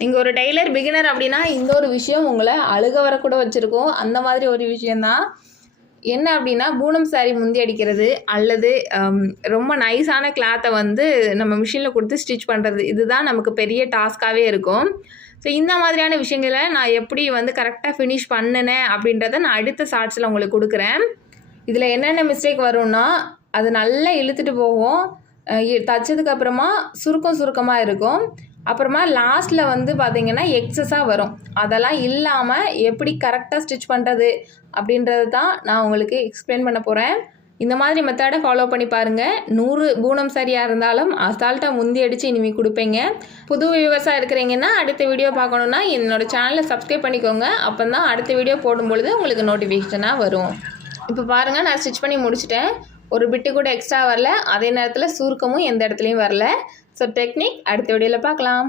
நீங்கள் ஒரு Taylor beginner அப்படின்னா இந்த ஒரு விஷயம் உங்களை அழுக வரக்கூட வச்சுருக்கோம். அந்த மாதிரி ஒரு விஷயந்தான். என்ன அப்படின்னா பூனம் சாரீ முந்தி அடிக்கிறது அல்லது ரொம்ப நைஸான கிளாத்தை வந்து நம்ம மிஷினில் கொடுத்து ஸ்டிச் பண்ணுறது, இதுதான் நமக்கு பெரிய டாஸ்க்காகவே இருக்கும். ஸோ இந்த மாதிரியான விஷயங்களை நான் எப்படி வந்து கரெக்டாக ஃபினிஷ் பண்ணினேன் அப்படின்றத நான் அடுத்த ஷார்ட்ஸில் உங்களுக்கு கொடுக்குறேன். இதில் என்னென்ன மிஸ்டேக் வரும்னா, அது நல்லா இழுத்துட்டு போகும், தைச்சதுக்கப்புறமா சுருக்கமாக இருக்கும். அப்புறமா லாஸ்ட்டில் வந்து பார்த்திங்கன்னா எக்ஸஸாக வரும். அதெல்லாம் இல்லாமல் எப்படி கரெக்டாக ஸ்டிச் பண்ணுறது அப்படின்றது தான் நான் உங்களுக்கு எக்ஸ்பிளைன் பண்ண போகிறேன். இந்த மாதிரி மெத்தடை ஃபாலோ பண்ணி பாருங்கள். 100 பூனம் சரியாக இருந்தாலும் அசால்ட்டாக முந்தி அடித்து இனிமேல் கொடுப்பீங்க. புது வியூவர்ஸாக இருக்கிறீங்கன்னா அடுத்த வீடியோ பார்க்கணுன்னா என்னோடய சேனலை சப்ஸ்கிரைப் பண்ணிக்கோங்க. அப்போ தான் அடுத்த வீடியோ போடும்பொழுது உங்களுக்கு நோட்டிஃபிகேஷனாக வரும். இப்போ பாருங்கள், நான் ஸ்டிச் பண்ணி முடிச்சிட்டேன். ஒரு பிட்டு கூட எக்ஸ்ட்ரா வரல, அதே நேரத்தில் சுருக்கமும் எந்த இடத்துலையும் வரல. ஸோ டெக்னிக் அடுத்த வீடியோவில் பார்க்கலாம்.